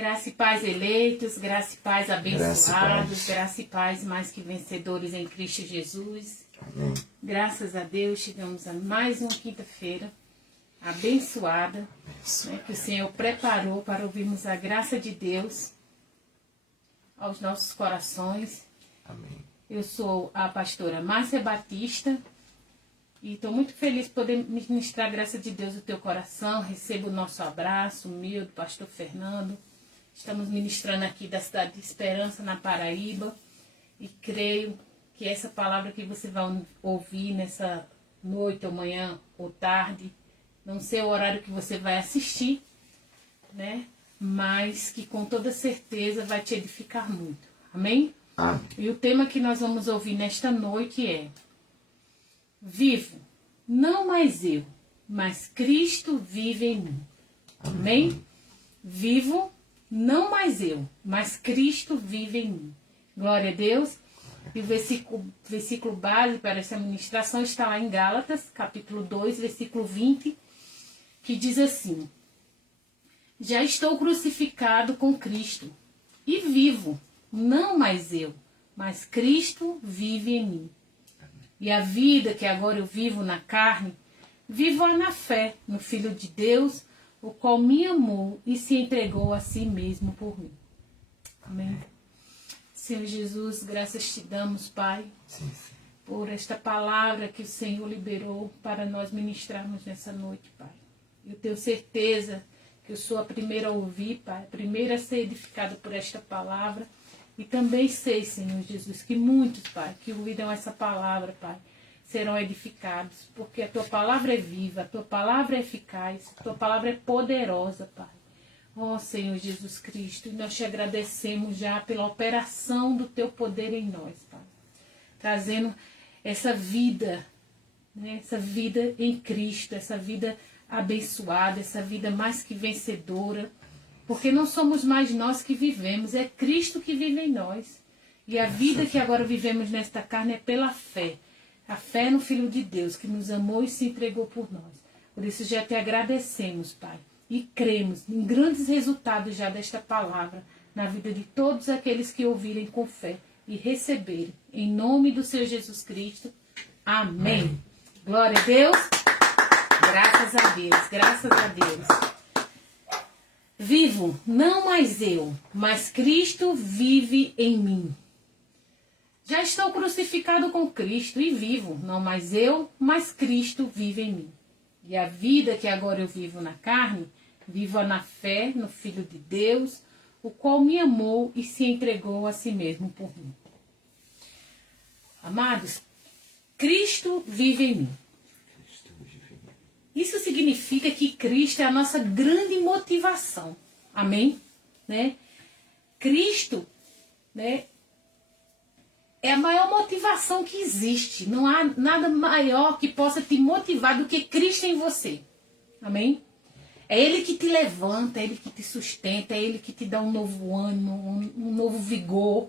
Graça e paz eleitos, graça e paz abençoados, graça e paz mais que vencedores em Cristo Jesus. Amém. Graças a Deus, chegamos a mais uma quinta-feira abençoada, né, que o Senhor preparou para ouvirmos a graça de Deus aos nossos corações. Amém. Eu sou a pastora Márcia Batista e estou muito feliz de poder ministrar a graça de Deus no teu coração. Receba o nosso abraço, o meu, do pastor Fernando. Estamos ministrando aqui da cidade de Esperança, na Paraíba, e creio que essa palavra que você vai ouvir nessa noite, ou manhã, ou tarde, não sei o horário que você vai assistir, né? Mas que com toda certeza vai te edificar muito. Amém? Amém. E o tema que nós vamos ouvir nesta noite é: vivo, não mais eu, mas Cristo vive em mim. Amém? Vivo, não mais eu, mas Cristo vive em mim. Glória a Deus. E o versículo base para essa ministração está lá em Gálatas, capítulo 2, versículo 20, que diz assim: já estou crucificado com Cristo, e vivo, não mais eu, mas Cristo vive em mim. E a vida que agora eu vivo na carne, vivo-a na fé no Filho de Deus, o qual me amou e se entregou a si mesmo por mim. Amém. Senhor Jesus, graças te damos, Pai, Sim. por esta palavra que o Senhor liberou para nós ministrarmos nessa noite, Pai. Eu tenho certeza que eu sou a primeira a ouvir, Pai, a primeira a ser edificada por esta palavra. E também sei, Senhor Jesus, que muitos, Pai, que ouviram essa palavra, Pai, serão edificados, porque a Tua palavra é viva, a Tua palavra é eficaz, a Tua palavra é poderosa, Pai. Ó Senhor Jesus Cristo, e nós te agradecemos já pela operação do Teu poder em nós, Pai. Trazendo essa vida, né, essa vida em Cristo, essa vida abençoada, essa vida mais que vencedora, porque não somos mais nós que vivemos, é Cristo que vive em nós. E a vida que agora vivemos nesta carne é pela fé. A fé no Filho de Deus, que nos amou e se entregou por nós. Por isso já te agradecemos, Pai. E cremos em grandes resultados já desta palavra na vida de todos aqueles que ouvirem com fé e receberem. Em nome do Senhor Jesus Cristo. Amém. Glória a Deus. Graças a Deus. Graças a Deus. Vivo, não mais eu, mas Cristo vive em mim. Já estou crucificado com Cristo e vivo, não mais eu, mas Cristo vive em mim. E a vida que agora eu vivo na carne, vivo-a na fé no Filho de Deus, o qual me amou e se entregou a si mesmo por mim. Amados, Cristo vive em mim. Isso significa que Cristo é a nossa grande motivação. Amém? Né? Cristo, né, é a maior motivação que existe. Não há nada maior que possa te motivar do que Cristo em você. Amém? É Ele que te levanta, é Ele que te sustenta, é Ele que te dá um novo ânimo, um novo vigor.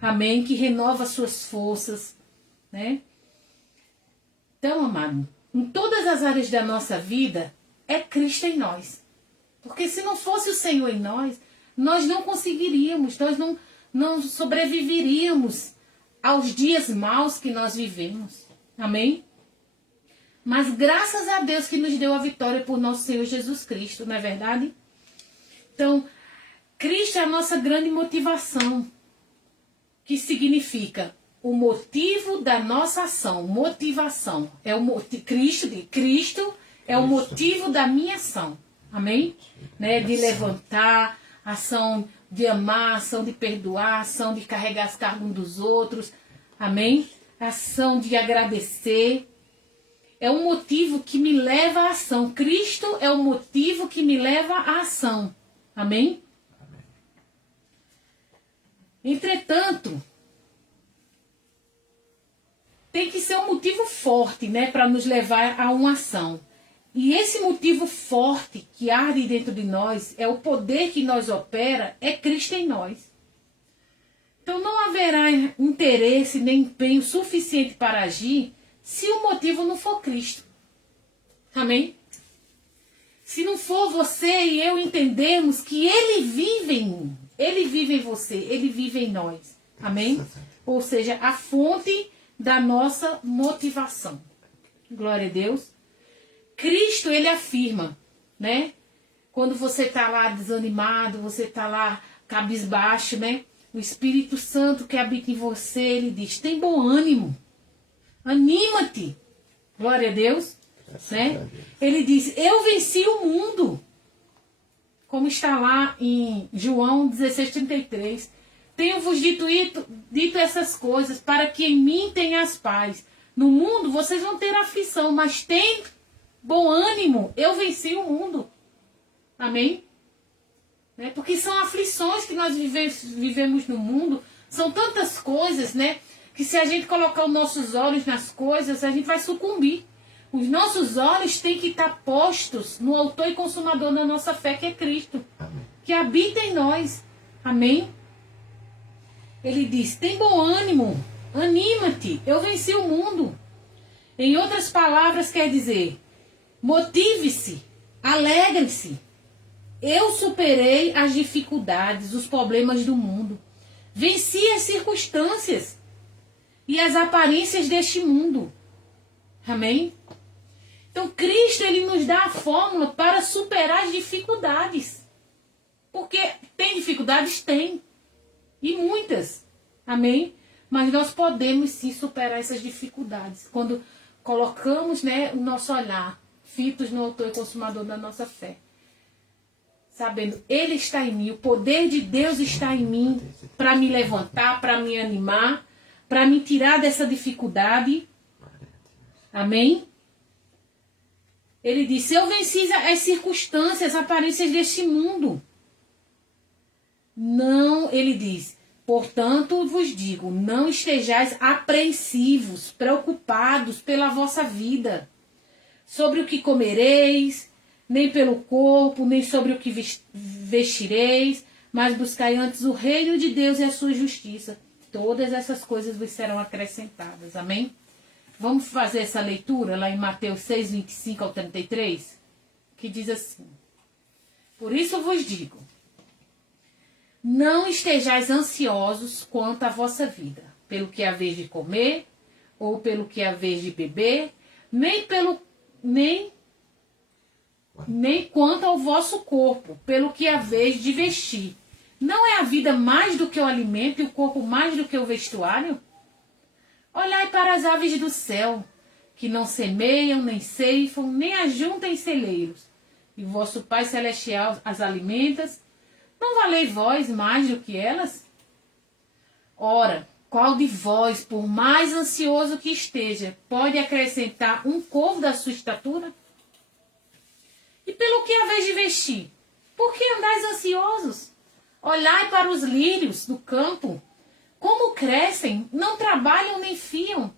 Amém? Que renova as suas forças. Né? Então, amado, em todas as áreas da nossa vida, é Cristo em nós. Porque se não fosse o Senhor em nós, nós não conseguiríamos, nós não sobreviveríamos aos dias maus que nós vivemos. Amém? Mas graças a Deus que nos deu a vitória por nosso Senhor Jesus Cristo, não é verdade? Então, Cristo é a nossa grande motivação, que significa o motivo da nossa ação. Motivação. É o Cristo é o motivo da minha ação. Amém? Né? De levantar, ação de amar, ação de perdoar, ação de carregar as cargas uns dos outros. Amém? Ação de agradecer. É um motivo que me leva à ação. Cristo é o motivo que me leva à ação. Amém? Entretanto, tem que ser um motivo forte, né, para nos levar a uma ação. E esse motivo forte que arde dentro de nós, é o poder que nós opera, é Cristo em nós. Então não haverá interesse nem empenho suficiente para agir se o motivo não for Cristo. Amém? Se não for você e eu entendermos que Ele vive em mim, Ele vive em você, Ele vive em nós. Amém? Ou seja, a fonte da nossa motivação. Glória a Deus. Cristo, Ele afirma, né? Quando você está lá desanimado, você está lá cabisbaixo, né? O Espírito Santo que habita em você, Ele diz, tem bom ânimo. Anima-te. Glória a Deus. Né? Ele diz, eu venci o mundo. Como está lá em João 16:33. Tenho-vos dito essas coisas para que em mim tenhas paz. No mundo vocês vão ter aflição, mas tem bom ânimo. Eu venci o mundo. Amém? Né? Porque são aflições que nós vivemos no mundo. São tantas coisas, né? Que se a gente colocar os nossos olhos nas coisas, a gente vai sucumbir. Os nossos olhos têm que estar postos no autor e consumador da nossa fé, que é Cristo. Amém. Que habita em nós. Amém? Ele diz, tem bom ânimo, anima-te, eu venci o mundo. Em outras palavras, quer dizer, motive-se, alegre-se. Eu superei as dificuldades, os problemas do mundo. Venci as circunstâncias e as aparências deste mundo. Amém? Então, Cristo, Ele nos dá a fórmula para superar as dificuldades. Porque tem dificuldades? Tem. E muitas. Amém? Mas nós podemos sim superar essas dificuldades. Quando colocamos, né, o nosso olhar fitos no autor e consumador da nossa fé. Sabendo, Ele está em mim. O poder de Deus está em mim para me levantar, para me animar, para me tirar dessa dificuldade. Amém? Ele disse, eu venci as circunstâncias, as aparências deste mundo. Não, ele diz, portanto vos digo, não estejais apreensivos, preocupados pela vossa vida, sobre o que comereis, nem pelo corpo, nem sobre o que vestireis, mas buscai antes o reino de Deus e a sua justiça. Todas essas coisas vos serão acrescentadas. Amém? Vamos fazer essa leitura lá em Mateus 6, 25 ao 33, que diz assim, por isso vos digo, não estejais ansiosos quanto à vossa vida, pelo que haveis de comer, ou pelo que haveis de beber, nem quanto ao vosso corpo, pelo que haveis de vestir. Não é a vida mais do que o alimento e o corpo mais do que o vestuário? Olhai para as aves do céu, que não semeiam, nem ceifam, nem ajuntam em celeiros, e o vosso Pai Celestial as alimenta. Não valei vós mais do que elas? Ora, qual de vós, por mais ansioso que esteja, pode acrescentar um côvado da sua estatura? E pelo que haveis de vestir? Por que andais ansiosos? Olhai para os lírios do campo, como crescem, não trabalham nem fiam.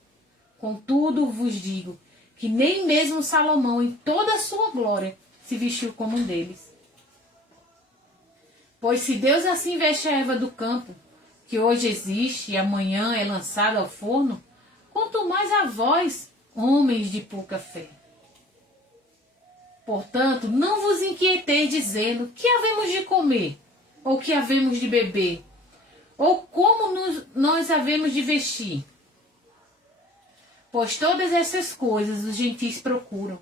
Contudo, vos digo que nem mesmo Salomão, em toda a sua glória, se vestiu como um deles. Pois se Deus assim veste a erva do campo, que hoje existe e amanhã é lançada ao forno, quanto mais a vós, homens de pouca fé. Portanto, não vos inquieteis dizendo, que havemos de comer, ou que havemos de beber, ou como nós havemos de vestir? Pois todas essas coisas os gentis procuram,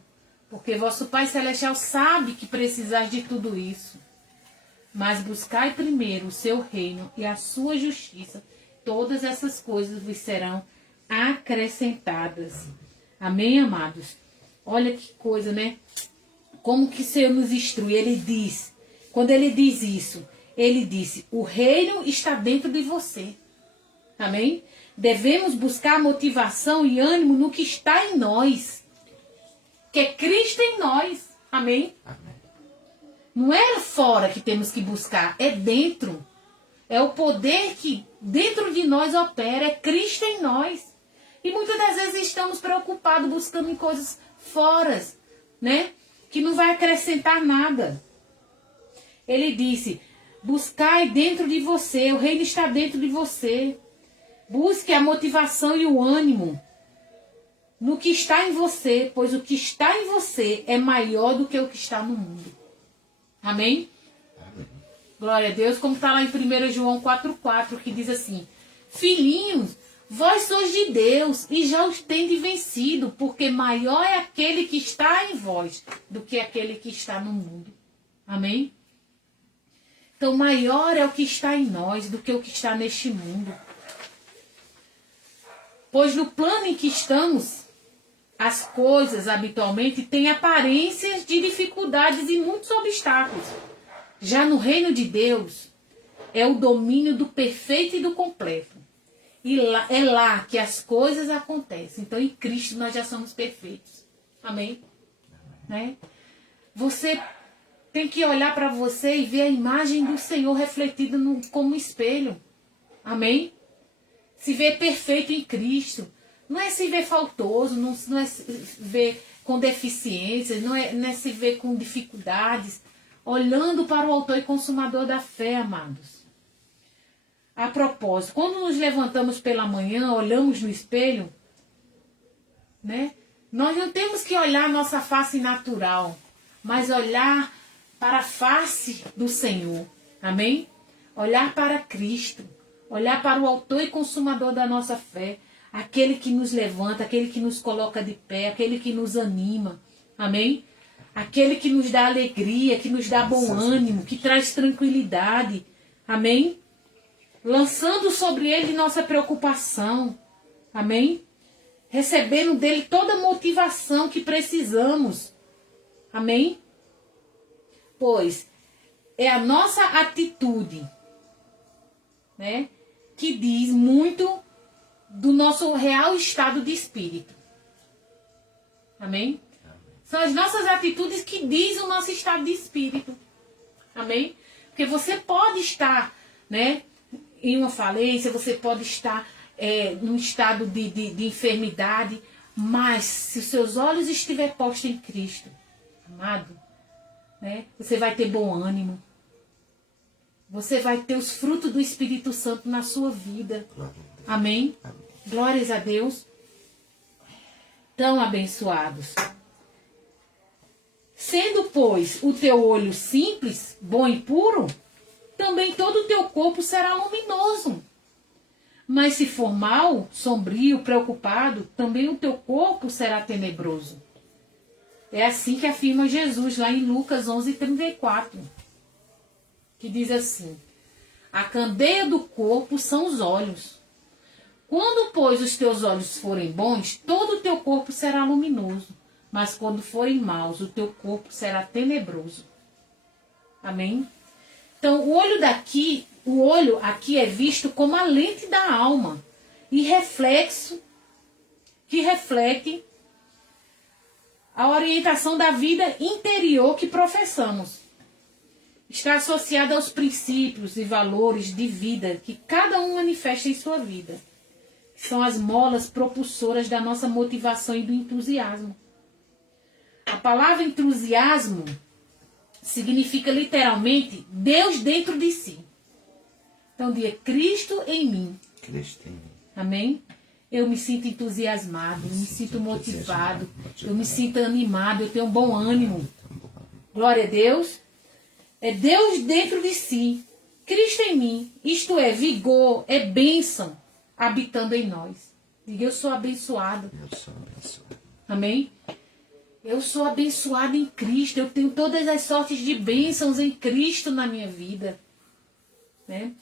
porque vosso Pai Celestial sabe que precisais de tudo isso. Mas buscai primeiro o seu reino e a sua justiça, todas essas coisas vos serão acrescentadas. Amém, amados? Olha que coisa, né? Como que o Senhor nos instrui? Ele diz, quando ele diz isso, ele disse, o reino está dentro de você. Amém? Devemos buscar motivação e ânimo no que está em nós. Que é Cristo em nós. Amém? Amém. Não é fora que temos que buscar, é dentro. É o poder que dentro de nós opera, é Cristo em nós. E muitas das vezes estamos preocupados buscando em coisas fora, né? Que não vai acrescentar nada. Ele disse, buscai dentro de você, o reino está dentro de você. Busque a motivação e o ânimo. no que está em você, pois o que está em você é maior do que o que está no mundo. Amém? Amém. Glória a Deus, como está lá em 1 João 4,4, que diz assim: filhinhos, vós sois de Deus e já os tendes vencido, porque maior é aquele que está em vós do que aquele que está no mundo. Amém? Então, maior é o que está em nós do que o que está neste mundo. Pois no plano em que estamos, as coisas habitualmente têm aparências de dificuldades e muitos obstáculos. Já no reino de Deus, é o domínio do perfeito e do completo. E é lá que as coisas acontecem. Então, em Cristo, nós já somos perfeitos. Amém? Né? Você tem que olhar para você e ver a imagem do Senhor refletida como espelho. Amém? Se ver perfeito em Cristo. Não é se ver faltoso, não é se ver com deficiências, não é se ver com dificuldades. Olhando para o autor e consumador da fé, amados. A propósito, quando nos levantamos pela manhã, olhamos no espelho, né? Nós não temos que olhar a nossa face natural, mas olhar para a face do Senhor. Amém? Olhar para Cristo. Olhar para o autor e consumador da nossa fé. Aquele que nos levanta, aquele que nos coloca de pé, aquele que nos anima. Amém? Aquele que nos dá alegria, que nos dá bom ânimo, que traz tranquilidade. Amém? Lançando sobre ele nossa preocupação. Amém? Recebendo dele toda a motivação que precisamos. Amém? Pois é a nossa atitude, né, que diz muito do nosso real estado de espírito. Amém? São as nossas atitudes que dizem o nosso estado de espírito. Amém? Porque você pode estar, né, em uma falência, você pode estar num estado de enfermidade, mas se os seus olhos estiverem postos em Cristo, amado, né, você vai ter bom ânimo. Você vai ter os frutos do Espírito Santo na sua vida. Amém? Amém. Glórias a Deus. Tão abençoados. Sendo, pois, o teu olho simples, bom e puro, também todo o teu corpo será luminoso. Mas se for mau, sombrio, preocupado, também o teu corpo será tenebroso. É assim que afirma Jesus lá em Lucas 11:34. Que diz assim: a candeia do corpo são os olhos. Quando, pois, os teus olhos forem bons, todo o teu corpo será luminoso. Mas quando forem maus, o teu corpo será tenebroso. Amém? Então, o olho aqui é visto como a lente da alma e reflexo que reflete a orientação da vida interior que professamos. Está associada aos princípios e valores de vida que cada um manifesta em sua vida. São as molas propulsoras da nossa motivação e do entusiasmo. A palavra entusiasmo significa literalmente Deus dentro de si. Então diga Cristo em mim. Cristo em mim. Amém? Eu me sinto entusiasmado, eu me sinto motivado, eu me sinto animado, eu tenho um bom ânimo. Glória a Deus. É Deus dentro de si, Cristo em mim, isto é, vigor, é bênção habitando em nós. Diga, eu sou abençoado. Eu sou abençoado. Amém? Eu sou abençoado em Cristo, eu tenho todas as sortes de bênçãos em Cristo na minha vida. Né?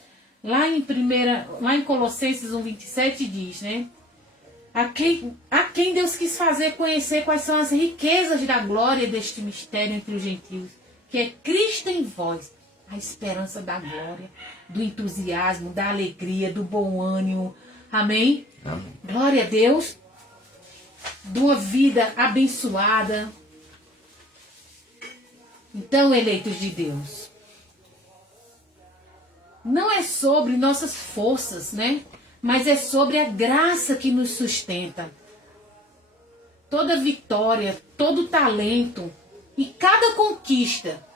Lá em Colossenses 1:27 diz, né? A quem Deus quis fazer conhecer quais são as riquezas da glória deste mistério entre os gentios, que é Cristo em vós, a esperança da glória, do entusiasmo, da alegria, do bom ânimo. Amém? Amém. Glória a Deus. De uma vida abençoada. Então, eleitos de Deus, não é sobre nossas forças, né? Mas é sobre a graça que nos sustenta. Toda vitória, todo talento e cada conquista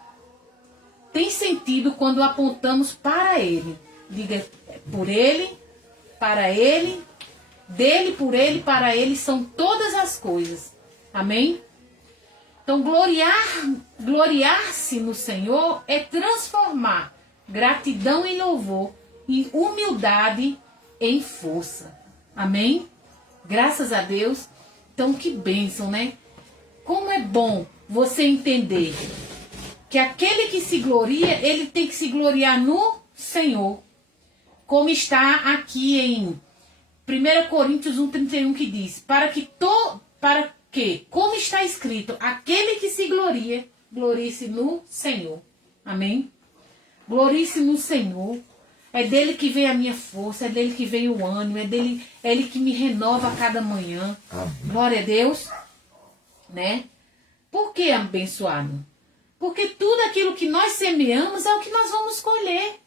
tem sentido quando apontamos para Ele. Diga, por Ele, para Ele Dele, por ele, para ele são todas as coisas. Amém? Então, gloriar-se no Senhor é transformar gratidão em louvor e humildade em força. Amém? Graças a Deus. Então, que bênção, né? Como é bom você entender que aquele que se gloria, ele tem que se gloriar no Senhor. Como está aqui em 1 Coríntios 1,31 que diz, para que, como está escrito, aquele que se gloria, glorie-se no Senhor. Amém? Glorie-se no Senhor. É dele que vem a minha força, é dele que vem o ânimo, é ele que me renova a cada manhã. Amém. Glória a Deus. Né? Por que abençoado? Porque tudo aquilo que nós semeamos é o que nós vamos colher.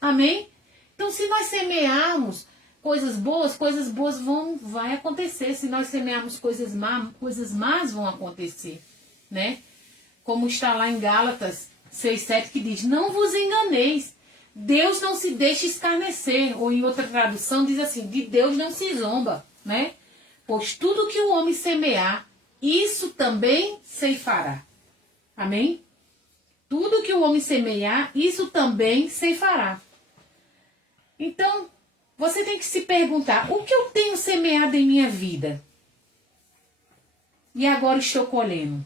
Amém? Então, se nós semearmos coisas boas vai acontecer. Se nós semearmos coisas más vão acontecer. Né? Como está lá em Gálatas 6,7 que diz, não vos enganeis, Deus não se deixa escarnecer. Ou em outra tradução diz assim, de Deus não se zomba. Né? Pois tudo que o homem semear, isso também ceifará. Amém? Tudo que o homem semear, isso também ceifará. Então, você tem que se perguntar, o que eu tenho semeado em minha vida? E agora estou colhendo?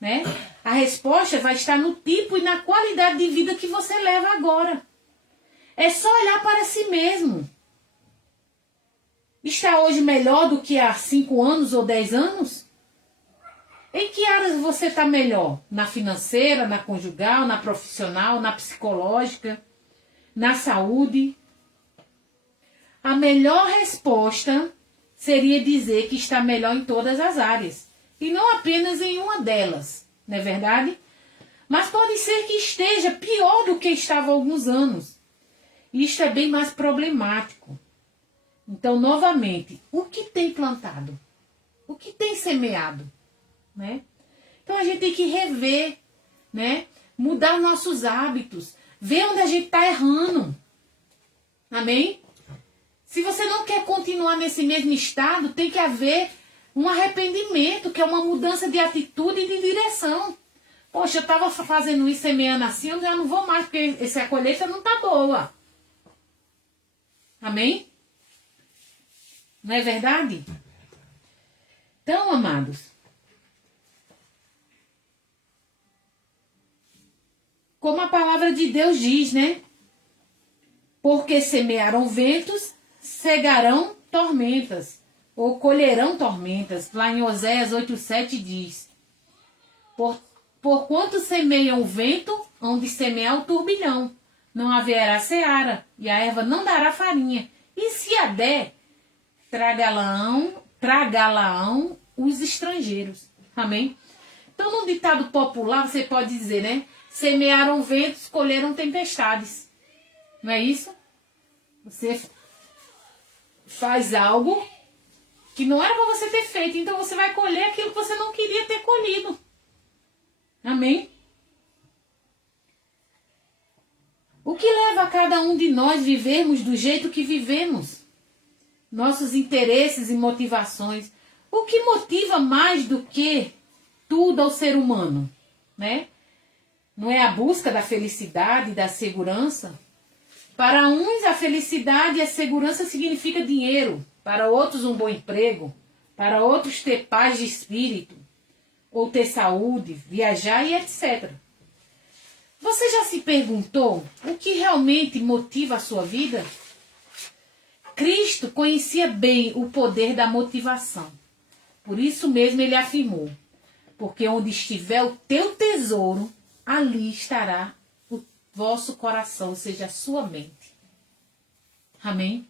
Né? A resposta vai estar no tipo e na qualidade de vida que você leva agora. É só olhar para si mesmo. Está hoje melhor do que há 5 anos ou 10 anos? Em que áreas você está melhor? Na financeira, na conjugal, na profissional, na psicológica, na saúde? A melhor resposta seria dizer que está melhor em todas as áreas. E não apenas em uma delas, não é verdade? Mas pode ser que esteja pior do que estava há alguns anos. Isto é bem mais problemático. Então, novamente, o que tem plantado? O que tem semeado? Né? Então a gente tem que rever, né? Mudar nossos hábitos, ver onde a gente está errando. Amém? Se você não quer continuar nesse mesmo estado, tem que haver um arrependimento, que é uma mudança de atitude e de direção. Poxa, eu estava fazendo isso, semeando assim, eu já não vou mais, porque essa colheita não está boa. Amém? Não é verdade? Então, amados, como a palavra de Deus diz, né? Porque semearam ventos, cegarão tormentas, ou colherão tormentas. Lá em Oséias 8,7 diz, porquanto semeiam o vento, onde semear o turbilhão, não haverá seara, e a erva não dará farinha. E se a der, tragá-la-ão os estrangeiros. Amém? Então, num ditado popular, você pode dizer, né? Semearam ventos, colheram tempestades. Não é isso? Você faz algo que não era para você ter feito. Então você vai colher aquilo que você não queria ter colhido. Amém? O que leva a cada um de nós vivermos do jeito que vivemos? Nossos interesses e motivações. O que motiva mais do que tudo ao ser humano? Né? Não é a busca da felicidade e da segurança? Para uns, a felicidade e a segurança significa dinheiro. Para outros, um bom emprego. Para outros, ter paz de espírito. Ou ter saúde, viajar e etc. Você já se perguntou o que realmente motiva a sua vida? Cristo conhecia bem o poder da motivação. Por isso mesmo ele afirmou, porque onde estiver o teu tesouro, ali estará o vosso coração, ou seja, a sua mente. Amém?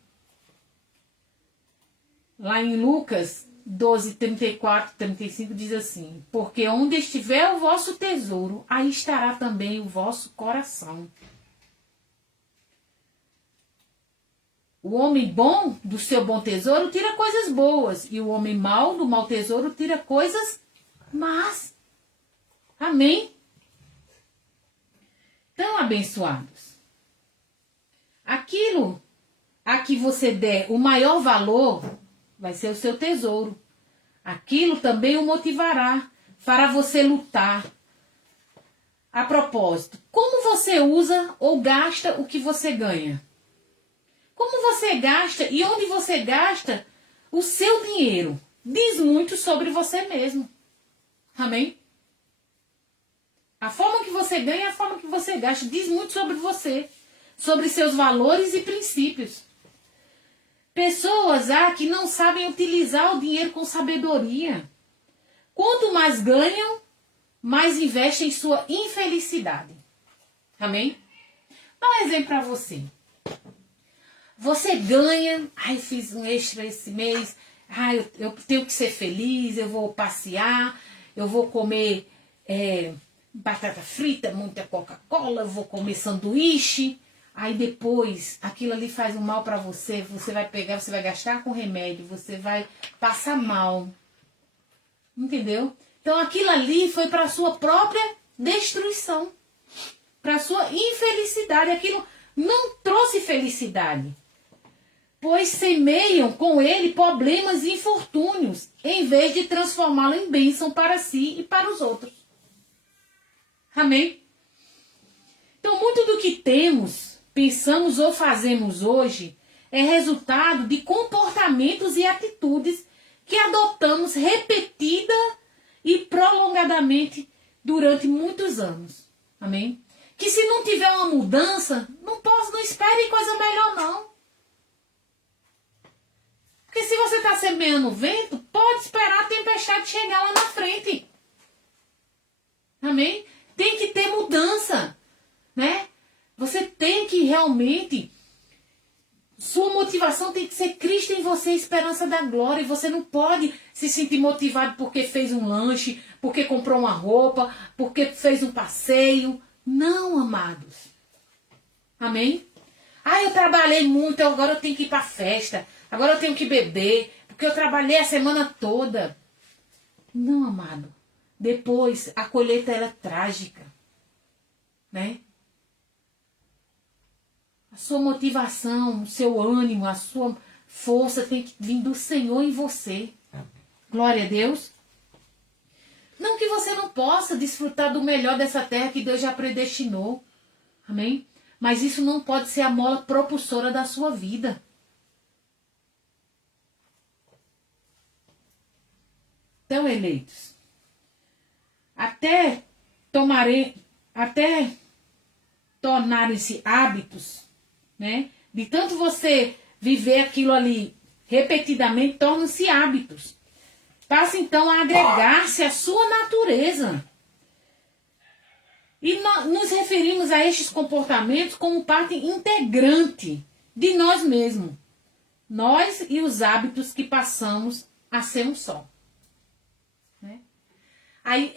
Lá em Lucas 12, 34, 35 diz assim, porque onde estiver o vosso tesouro, aí estará também o vosso coração. O homem bom do seu bom tesouro tira coisas boas, e o homem mau do mau tesouro tira coisas más. Amém? Então, abençoados, a que você der o maior valor vai ser o seu tesouro. Aquilo também o motivará, fará você lutar. A propósito, como você usa ou gasta o que você ganha? Como você gasta e onde você gasta o seu dinheiro? Diz muito sobre você mesmo. Amém? A forma que você ganha e a forma que você gasta diz muito sobre você, sobre seus valores e princípios. Pessoas que não sabem utilizar o dinheiro com sabedoria. Quanto mais ganham, mais investem em sua infelicidade. Amém? Dá um exemplo para você. Você ganha, fiz um extra esse mês, eu tenho que ser feliz, eu vou passear, eu vou comer batata frita, muita Coca-Cola, eu vou comer sanduíche. Aí depois, aquilo ali faz um mal para você, você vai pegar, você vai gastar com remédio, você vai passar mal. Entendeu? Então aquilo ali foi para a sua própria destruição, para a sua infelicidade. Aquilo não trouxe felicidade, pois semeiam com ele problemas e infortúnios, em vez de transformá-lo em bênção para si e para os outros. Amém? Então muito do que temos, pensamos ou fazemos hoje é resultado de comportamentos e atitudes que adotamos repetida e prolongadamente durante muitos anos. Amém? Que se não tiver uma mudança, não espere coisa melhor não. Porque se você está semeando vento, pode esperar a tempestade chegar lá na frente. Amém? Tem que ter mudança, né? Você tem que realmente... Sua motivação tem que ser Cristo em você, esperança da glória. E você não pode se sentir motivado porque fez um lanche, porque comprou uma roupa, porque fez um passeio. Não, amados. Amém? Eu trabalhei muito, agora eu tenho que ir para a festa. Agora eu tenho que beber, porque eu trabalhei a semana toda. Não, amado. Depois a colheita era trágica, né? A sua motivação, o seu ânimo, a sua força tem que vir do Senhor em você. Glória a Deus. Não que você não possa desfrutar do melhor dessa terra que Deus já predestinou. Amém? Mas isso não pode ser a mola propulsora da sua vida. Então, eleitos, até tornarem-se hábitos, né? De tanto você viver aquilo ali repetidamente, tornam-se hábitos. Passa então a agregar-se à sua natureza. E nos referimos a estes comportamentos como parte integrante de nós mesmos. Nós e os hábitos que passamos a ser um só. Né? Aí,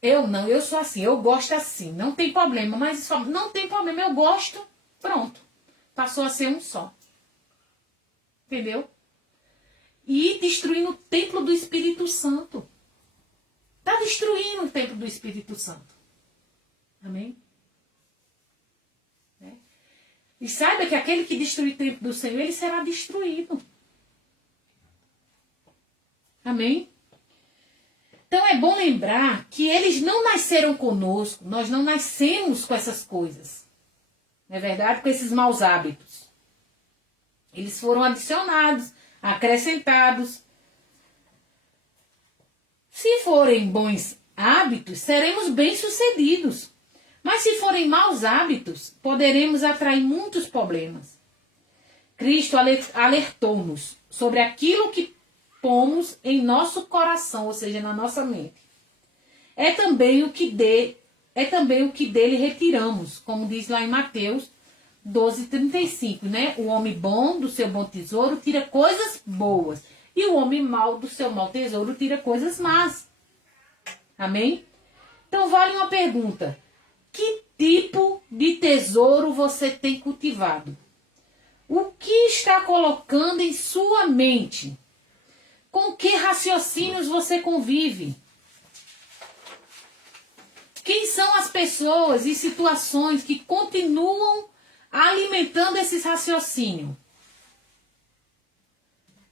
eu sou assim, eu gosto assim, não tem problema, mas não tem problema, eu gosto, pronto. Passou a ser um só. Entendeu? E destruindo o templo do Espírito Santo. Está destruindo o templo do Espírito Santo. Amém? E saiba que aquele que destruir o templo do Senhor, ele será destruído. Amém? Então é bom lembrar que eles não nasceram conosco, nós não nascemos com essas coisas. Não é verdade? Com esses maus hábitos. Eles foram adicionados, acrescentados. Se forem bons hábitos, seremos bem-sucedidos. Mas se forem maus hábitos, poderemos atrair muitos problemas. Cristo alertou-nos sobre aquilo que pomos em nosso coração, ou seja, na nossa mente. É também o que dele retiramos, como diz lá em Mateus 12:35, né? O homem bom do seu bom tesouro tira coisas boas, e o homem mau do seu mau tesouro tira coisas más. Amém? Então vale uma pergunta: que tipo de tesouro você tem cultivado? O que está colocando em sua mente? Com que raciocínios você convive? Quem são as pessoas e situações que continuam alimentando esses raciocínios.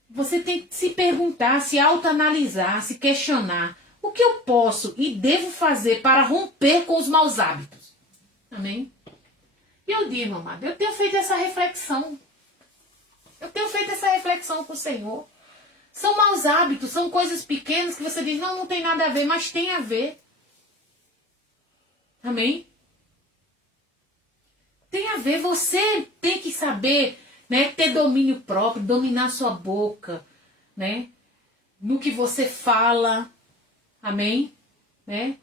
Você tem que se perguntar, se autoanalisar, se questionar. O que eu posso e devo fazer para romper com os maus hábitos? Amém? E eu digo, amado, eu tenho feito essa reflexão. Eu tenho feito essa reflexão com o Senhor. São maus hábitos, são coisas pequenas que você diz, não, não tem nada a ver, mas tem a ver. Amém? Tem a ver, você tem que saber, né, ter domínio próprio, dominar sua boca, né, no que você fala, amém, né,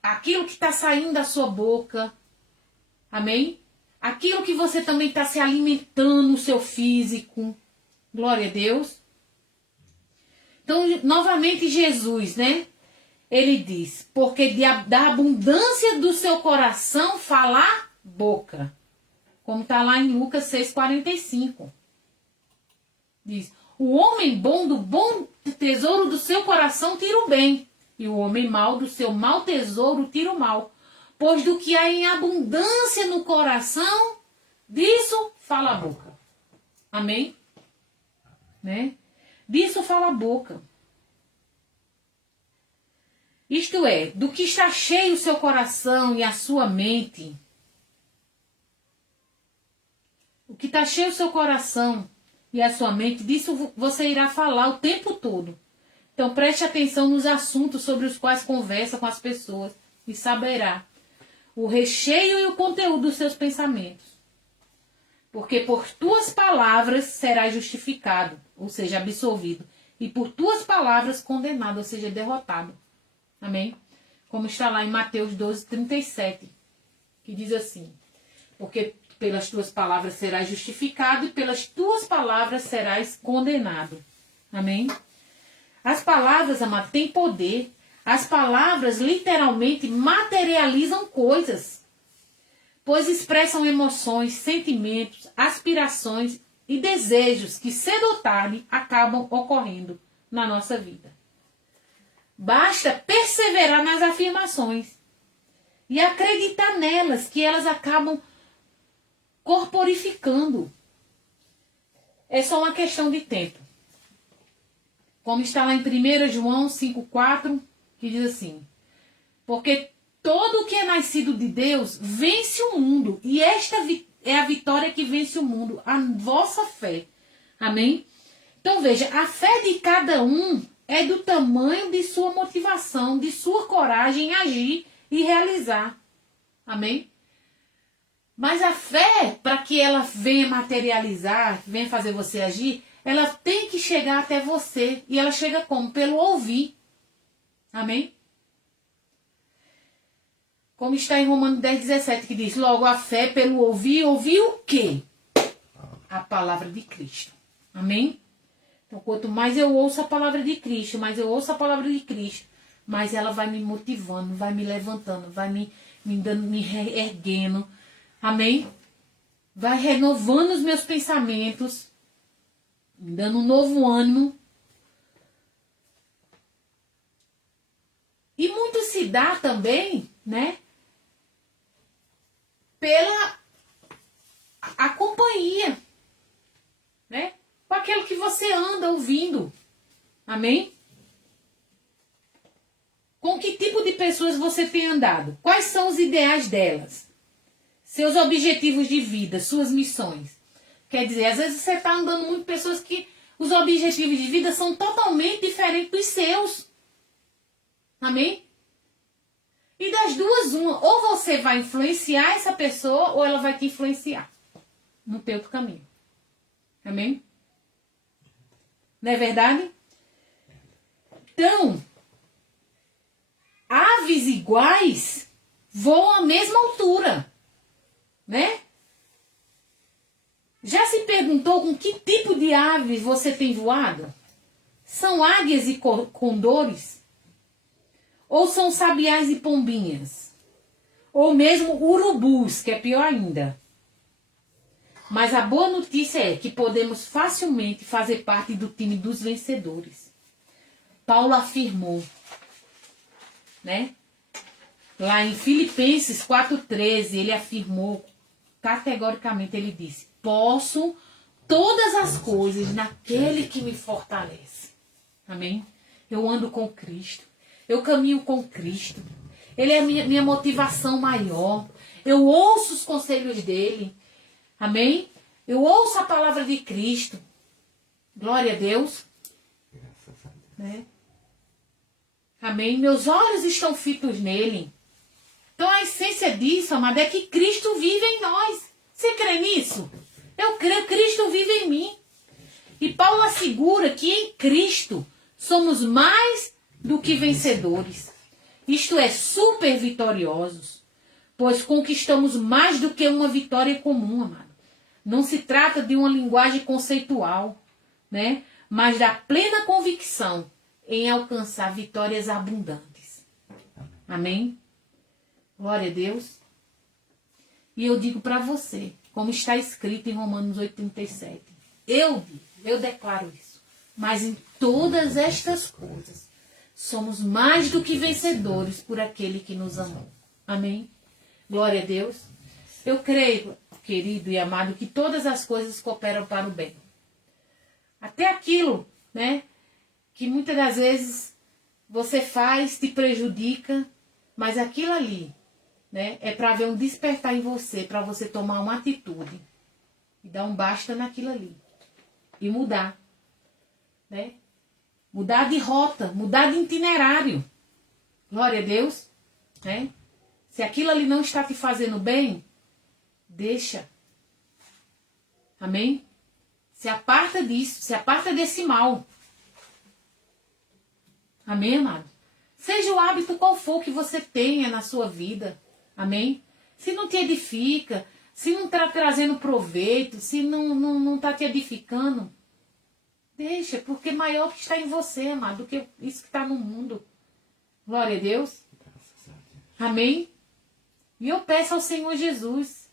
aquilo que está saindo da sua boca, amém, aquilo que você também está se alimentando no seu físico, glória a Deus. Então, novamente Jesus, né, ele diz, porque da abundância do seu coração fala a boca. Como está lá em Lucas 6,45. Diz, o homem bom do bom tesouro do seu coração tira o bem. E o homem mau do seu mau tesouro tira o mal. Pois do que há em abundância no coração, disso fala a boca. Amém? Né? Disso fala a boca. Isto é, do que está cheio o seu coração e a sua mente. O que está cheio o seu coração e a sua mente, disso você irá falar o tempo todo. Então preste atenção nos assuntos sobre os quais conversa com as pessoas e saberá o recheio e o conteúdo dos seus pensamentos. Porque por tuas palavras serás justificado, ou seja, absolvido. E por tuas palavras condenado, ou seja, derrotado. Amém? Como está lá em Mateus 12:37, que diz assim, porque pelas tuas palavras serás justificado e pelas tuas palavras serás condenado. Amém? As palavras, amado, têm poder. As palavras literalmente materializam coisas, pois expressam emoções, sentimentos, aspirações e desejos que cedo ou tarde acabam ocorrendo na nossa vida. Basta perseverar nas afirmações e acreditar nelas, que elas acabam corporificando. É só uma questão de tempo. Como está lá em 1 João 5,4, que diz assim, porque todo o que é nascido de Deus vence o mundo, e esta é a vitória que vence o mundo, a vossa fé. Amém? Então veja, a fé de cada um é do tamanho de sua motivação, de sua coragem em agir e realizar. Amém? Mas a fé, para que ela venha materializar, venha fazer você agir, ela tem que chegar até você. E ela chega como? Pelo ouvir. Amém? Como está em Romanos 10:17, que diz, logo a fé pelo ouvir, ouvir o quê? A palavra de Cristo. Amém? Então, quanto mais eu ouço a palavra de Cristo, mais eu ouço a palavra de Cristo, mais ela vai me motivando, vai me levantando, vai me dando, me erguendo. Amém? Vai renovando os meus pensamentos, me dando um novo ânimo. E muito se dá também, né? Pela a companhia, né? Com aquilo que você anda ouvindo. Amém? Com que tipo de pessoas você tem andado? Quais são os ideais delas? Seus objetivos de vida, suas missões. Quer dizer, às vezes você está andando muito com pessoas que os objetivos de vida são totalmente diferentes dos seus. Amém? E das duas, uma. Ou você vai influenciar essa pessoa, ou ela vai te influenciar no teu caminho. Amém? Não é verdade? Então, aves iguais voam à mesma altura. Né? Já se perguntou com que tipo de aves você tem voado? São águias e condores? Ou são sabiás e pombinhas? Ou mesmo urubus, que é pior ainda? Mas a boa notícia é que podemos facilmente fazer parte do time dos vencedores. Paulo afirmou, né? Lá em Filipenses 4,13, ele afirmou, categoricamente, ele disse, posso todas as coisas naquele que me fortalece. Amém? Eu ando com Cristo. Eu caminho com Cristo. Ele é a minha motivação maior. Eu ouço os conselhos dele. Amém? Eu ouço a palavra de Cristo. Glória a Deus. Né? Amém? Meus olhos estão fitos nele. Então a essência disso, amado, é que Cristo vive em nós. Você crê nisso? Eu creio que Cristo vive em mim. E Paulo assegura que em Cristo somos mais do que vencedores. Isto é, super vitoriosos. Pois conquistamos mais do que uma vitória comum, amado. Não se trata de uma linguagem conceitual, né? Mas da plena convicção em alcançar vitórias abundantes. Amém? Glória a Deus. E eu digo para você, como está escrito em Romanos 8,37. Eu declaro isso. Mas em todas estas coisas, somos mais do que vencedores por aquele que nos amou. Amém? Glória a Deus. Eu creio, querido e amado, que todas as coisas cooperam para o bem. Até aquilo, né, que muitas das vezes você faz, te prejudica, mas aquilo ali, né, é para haver um despertar em você, para você tomar uma atitude e dar um basta naquilo ali e mudar, né? Mudar de rota, mudar de itinerário. Glória a Deus, né? Se aquilo ali não está te fazendo bem, deixa. Amém? Se aparta disso, se aparta desse mal. Amém, amado? Seja o hábito qual for que você tenha na sua vida. Amém? Se não te edifica, se não está trazendo proveito, se não está te edificando, deixa, porque maior que está em você, amado, do que isso que está no mundo. Glória a Deus. Amém? E eu peço ao Senhor Jesus,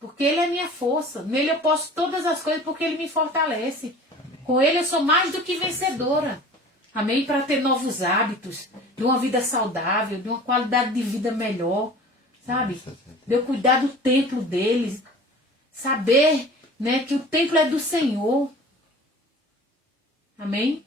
porque Ele é minha força. Nele eu posso todas as coisas, porque Ele me fortalece. Com Ele eu sou mais do que vencedora. Amém? Para ter novos hábitos, de uma vida saudável, de uma qualidade de vida melhor. Sabe? De eu cuidar do templo deles. Saber, né, que o templo é do Senhor. Amém?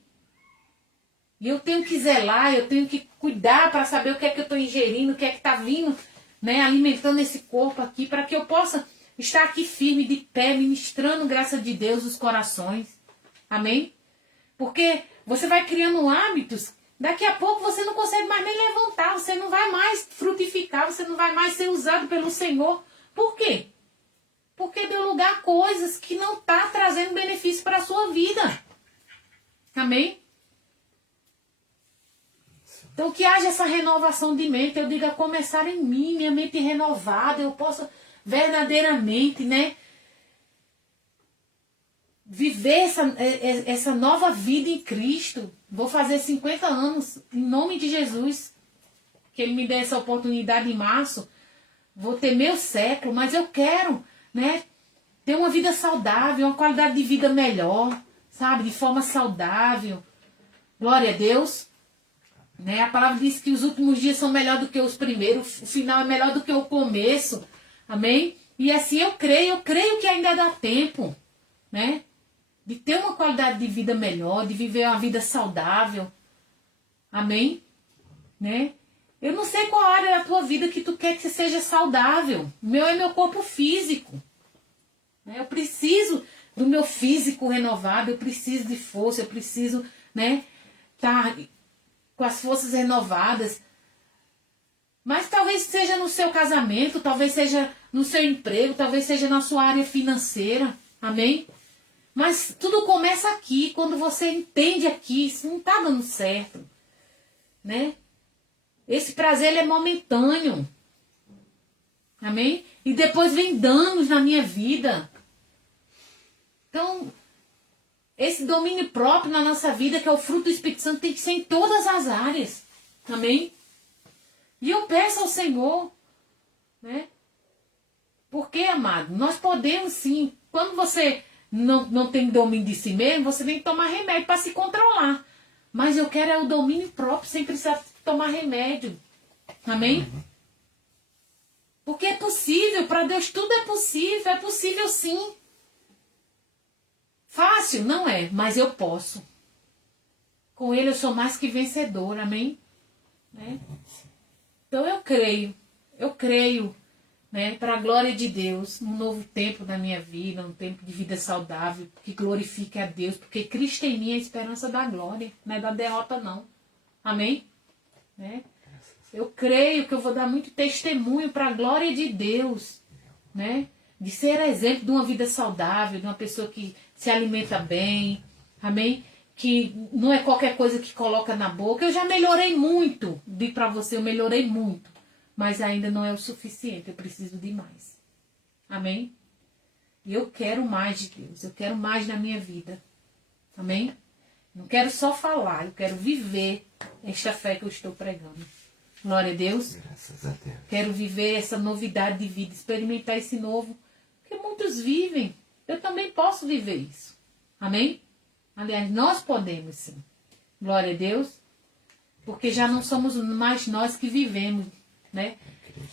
E eu tenho que zelar, eu tenho que cuidar para saber o que é que eu estou ingerindo, o que é que está vindo, né, alimentando esse corpo aqui, para que eu possa estar aqui firme, de pé, ministrando, graça de Deus, os corações. Amém? Porque você vai criando hábitos, daqui a pouco você não consegue mais nem levantar, você não vai mais frutificar, você não vai mais ser usado pelo Senhor. Por quê? Porque deu lugar a coisas que não está trazendo benefício para a sua vida. Amém? Então que haja essa renovação de mente, eu digo a começar em mim, minha mente renovada, eu possa verdadeiramente, né, viver essa nova vida em Cristo. Vou fazer 50 anos, em nome de Jesus, que Ele me dê essa oportunidade em março. Vou ter meu século, mas eu quero, né, ter uma vida saudável, uma qualidade de vida melhor, sabe, de forma saudável. Glória a Deus. Né? A palavra diz que os últimos dias são melhor do que os primeiros, o final é melhor do que o começo. Amém? E assim eu creio que ainda dá tempo, né, de ter uma qualidade de vida melhor, de viver uma vida saudável. Amém? Né? Eu não sei qual área da tua vida que tu quer que seja saudável. O meu é meu corpo físico. Né? Eu preciso do meu físico renovado, eu preciso de força, eu preciso, né, estar com as forças renovadas. Mas talvez seja no seu casamento, talvez seja no seu emprego, talvez seja na sua área financeira. Amém? Mas tudo começa aqui, quando você entende aqui, isso não está dando certo. Né? Esse prazer ele é momentâneo. Amém? E depois vem danos na minha vida. Então, esse domínio próprio na nossa vida, que é o fruto do Espírito Santo, tem que ser em todas as áreas. Amém? E eu peço ao Senhor, né? Porque, amado, nós podemos sim. Quando você não tem domínio de si mesmo, você tem que tomar remédio para se controlar. Mas eu quero é o domínio próprio, sem precisar tomar remédio. Amém? Porque é possível, para Deus tudo é possível sim. Fácil? Não é, mas eu posso. Com Ele eu sou mais que vencedor, amém? Né? Então eu creio, né, para a glória de Deus, num novo tempo da minha vida, um tempo de vida saudável, que glorifique a Deus, porque Cristo em mim é a esperança da glória, não é da derrota não. Amém? Né? Eu creio que eu vou dar muito testemunho para a glória de Deus, né? De ser exemplo de uma vida saudável, de uma pessoa que se alimenta bem, amém? Que não é qualquer coisa que coloca na boca. Eu já melhorei muito, digo para você, eu melhorei muito, mas ainda não é o suficiente, eu preciso de mais, amém? E eu quero mais de Deus, eu quero mais na minha vida, amém? Não quero só falar, eu quero viver esta fé que eu estou pregando. Glória a Deus. Graças a Deus. Quero viver essa novidade de vida, experimentar esse novo. Porque muitos vivem. Eu também posso viver isso. Amém? Aliás, nós podemos sim. Glória a Deus. Porque já não somos mais nós que vivemos, né?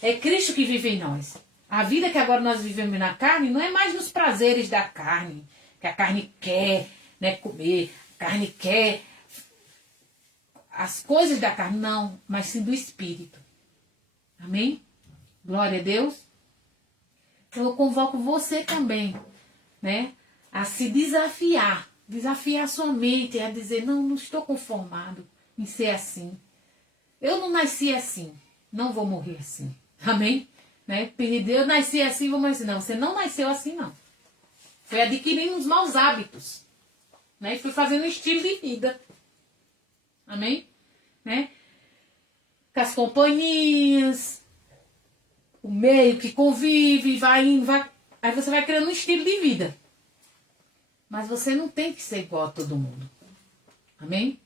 É Cristo que vive em nós. A vida que agora nós vivemos na carne não é mais nos prazeres da carne. Que a carne quer, né, comer. A carne quer as coisas da carne, não, mas sim do Espírito. Amém? Glória a Deus. Então eu convoco você também, né, a se desafiar a sua mente, a dizer, não estou conformado em ser assim. Eu não nasci assim, não vou morrer assim. Amém? Né? Eu nasci assim, vou morrer assim. Não, você não nasceu assim, não. Foi adquirindo os maus hábitos, né, e foi fazendo um estilo de vida. Amém? Né? Com as companhias, o meio que convive, vai indo, vai. Aí você vai criando um estilo de vida. Mas você não tem que ser igual a todo mundo. Amém?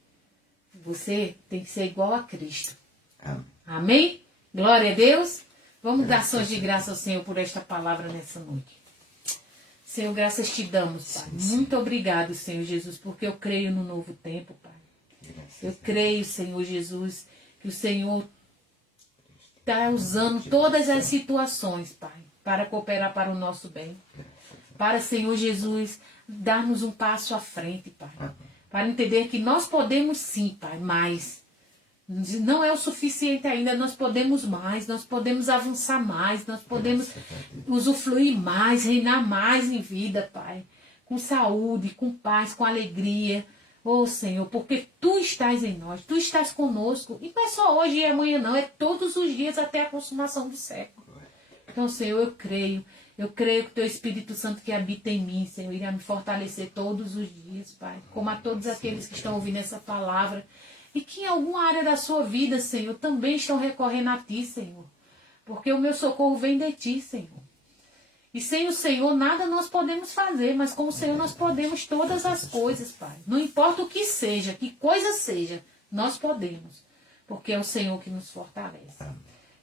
Você tem que ser igual a Cristo. Amém. Amém? Glória a Deus. Vamos dar ações de graça ao Senhor por esta palavra nessa noite. Senhor, graças te damos, Pai. Muito obrigado, Senhor Jesus, porque eu creio no novo tempo, Pai. Eu creio, Senhor Jesus, que o Senhor está usando todas as situações, Pai, para cooperar para o nosso bem. Para, Senhor Jesus, darmos um passo à frente, Pai. Para entender que nós podemos sim, Pai, mais. Não é o suficiente ainda, nós podemos mais, nós podemos avançar mais, nós podemos usufruir mais, reinar mais em vida, Pai. Com saúde, com paz, com alegria. Oh, Senhor, porque Tu estás em nós, Tu estás conosco. E não é só hoje e amanhã não, é todos os dias até a consumação do século. Então, Senhor, eu creio que Teu Espírito Santo que habita em mim, Senhor, irá me fortalecer todos os dias, Pai. Como a todos aqueles que estão ouvindo essa palavra. E que em alguma área da sua vida, Senhor, também estão recorrendo a Ti, Senhor. Porque o meu socorro vem de Ti, Senhor. E sem o Senhor nada nós podemos fazer, mas com o Senhor nós podemos todas as coisas, Pai. Não importa o que seja, que coisa seja, nós podemos. Porque é o Senhor que nos fortalece.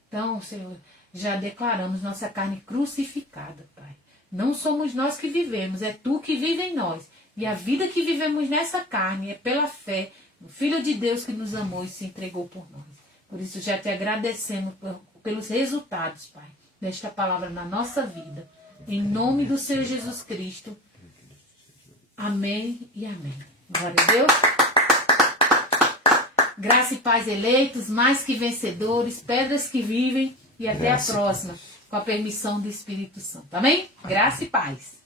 Então, Senhor, já declaramos nossa carne crucificada, Pai. Não somos nós que vivemos, é Tu que vive em nós. E a vida que vivemos nessa carne é pela fé no Filho de Deus que nos amou e se entregou por nós. Por isso já te agradecemos pelos resultados, Pai, desta palavra na nossa vida. Em nome do Senhor Jesus Cristo. Amém e amém. Glória a Deus. Graça e paz, eleitos, mais que vencedores, pedras que vivem. E até a próxima, com a permissão do Espírito Santo. Amém? Graça e paz.